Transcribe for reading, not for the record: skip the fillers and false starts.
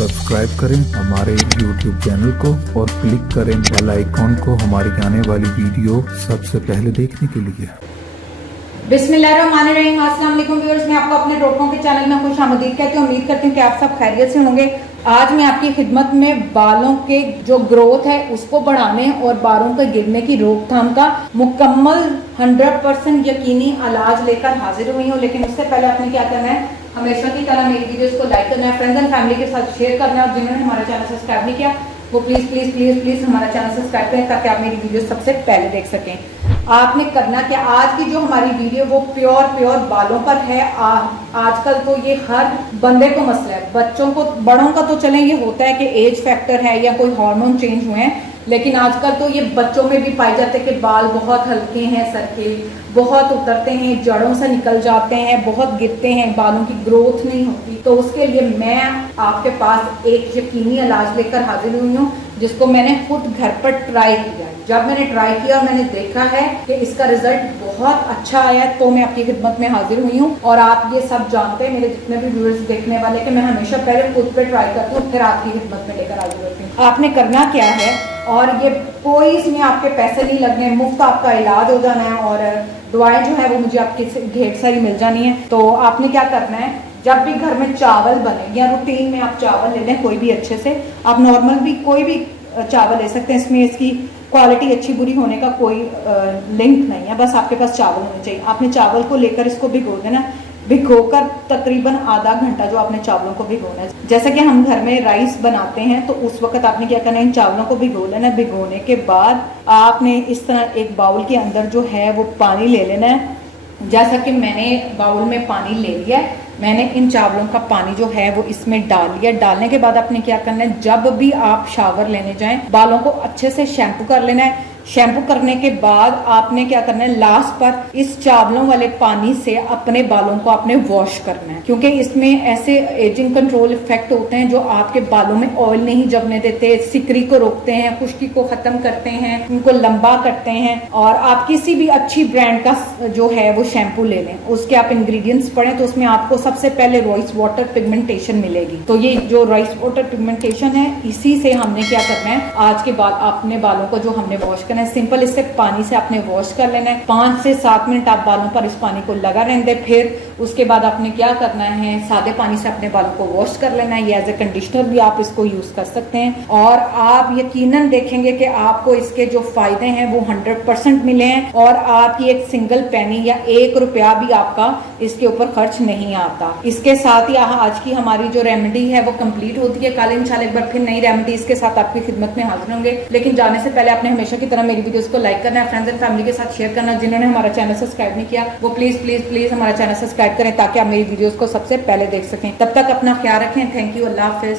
Subscribe करें हमारे YouTube channel को और क्लिक करें बेल आइकॉन को हमारी आने वाली वीडियो सबसे पहले देखने के लिए। बिस्मिल्लाहिर्रहमानिर्रहीम। अस्सलाम वालेकुम व्यूअर्स, मैं आपको अपने डॉक्टरों के चैनल में खुश आमदीद कहती हूँ। उम्मीद करती हूँ कि आप सब खैरियत से होंगे। आज मैं आपकी खिदमत में बालों के जो ग्रोथ है उसको बढ़ाने और बालों के गिरने की रोकथाम का मुकम्मल 100% यकीनी इलाज लेकर हाजिर हुई हूँ। लेकिन उससे पहले आपने क्या करना है, हमेशा की तरह मेरी वीडियोस को लाइक करना है, फ्रेंड्स एंड फैमिली के साथ शेयर करना है, और जिन्होंने हमारा चैनल सब्सक्राइब नहीं किया वो प्लीज प्लीज प्लीज प्लीज हमारा चैनल सब्सक्राइब करें ताकि आप मेरी वीडियो सबसे पहले देख सकें। आपने करना क्या, आज की जो हमारी वीडियो वो प्योर बालों पर है। आजकल तो ये हर बंदे को मसला है, बच्चों को, बड़ों का तो चले ये होता है कि एज फैक्टर है या कोई हार्मोन चेंज हुए हैं, लेकिन आजकल तो ये बच्चों में भी पाए जाते हैं कि बाल बहुत हल्के हैं, सर के बहुत उतरते हैं, जड़ों से निकल जाते हैं, बहुत गिरते हैं, बालों की ग्रोथ नहीं होती। तो उसके लिए मैं आपके पास एक यकीनी इलाज लेकर हाजिर हुई हूँ जिसको मैंने खुद घर पर ट्राई किया। जब मैंने ट्राई किया और मैंने देखा है कि इसका रिजल्ट बहुत अच्छा आया है तो मैं आपकी खिदमत में हाजिर हुई हूँ। और आप ये सब जानते हैं, मेरे जितने भी व्यूअर्स देखने वाले, कि मैं हमेशा पहले खुद पे ट्राई करती हूँ फिर आपकी खिदमत में लेकर हाजिर होती हूँ। आपने करना क्या है, और ये कोई इसमें आपके पैसे नहीं लगने, मुफ्त आपका इलाज हो जाना है और दवाएं जो है वो मुझे आपकी ढेर सारी मिल जानी है। तो आपने क्या करना है, जब भी घर में चावल बने या रूटीन में आप चावल ले लें कोई भी अच्छे से, आप नॉर्मल भी कोई भी चावल ले सकते हैं, इसमें इसकी क्वालिटी अच्छी बुरी होने का कोई लिंक नहीं है, बस आपके पास चावल होने चाहिए। आपने चावल को लेकर इसको भिगो देना, भिगोकर तकरीबन आधा घंटा जो आपने चावलों को भिगोना है। जैसे कि हम घर में राइस बनाते हैं तो उस वक्त आपने क्या करना है, इन चावलों को भिगो लेना। भिगोने के बाद आपने इस तरह एक बाउल के अंदर जो है वो पानी ले लेना है। जैसा कि मैंने बाउल में पानी ले लिया है, मैंने इन चावलों का पानी जो है वो इसमें डाल लिया। डालने के बाद आपने क्या करना है, जब भी आप शावर लेने जाएं बालों को अच्छे से शैम्पू कर लेना है। शैम्पू करने के बाद आपने क्या करना है, लास्ट पर इस चावलों वाले पानी से अपने बालों को आपने वॉश करना है, क्योंकि इसमें ऐसे एजिंग कंट्रोल इफेक्ट होते हैं जो आपके बालों में ऑयल नहीं जमने देते, सिकरी को रोकते हैं, खुश्की को खत्म करते हैं, उनको लंबा करते हैं। और आप किसी भी अच्छी ब्रांड का जो है वो शैम्पू ले लें, उसके आप इंग्रेडिएंट्स पढ़ें तो उसमें आपको सबसे पहले रॉइस वाटर पिगमेंटेशन मिलेगी। तो ये जो रॉइस वाटर पिगमेंटेशन है, इसी से हमने क्या करना है, आज के बाद अपने बालों को जो हमने वॉश करना है, सिंपल इससे पानी से आपने वॉश कर लेना है। 5 से 7 मिनट आप बालों पर इस पानी को लगा रहने दें। फिर उसके बाद आपने क्या करना है, सादे पानी से अपने बालों को वॉश कर लेना है। ये एज ए कंडीशनर भी आप इसको यूज कर सकते हैं और आप यकीनन देखेंगे कि आपको इसके जो फायदे हैं वो 100% मिले हैं और आपकी एक सिंगल पैनी या 1 रुपया भी आपका इसके ऊपर खर्च नहीं आता। इसके साथ ही आज की हमारी जो रेमेडी है वो कंप्लीट होती है। कल इंशाल्लाह एक बार फिर नई रेमेडीज के साथ आपकी खिदमत में हाजिर होंगे। लेकिन जाने से पहले आपने हमेशा की तरह मेरी वीडियोस को लाइक करना है, फ्रेंड्स एंड फैमिली के साथ शेयर करना। जिन्होंने हमारा चैनल सब्सक्राइब नहीं किया वो प्लीज प्लीज प्लीज हमारा चैनल सब्सक्राइब करें ताकि आप मेरी वीडियोस को सबसे पहले देख सकें। तब तक अपना ख्याल रखें। Thank you, Allah Hafiz.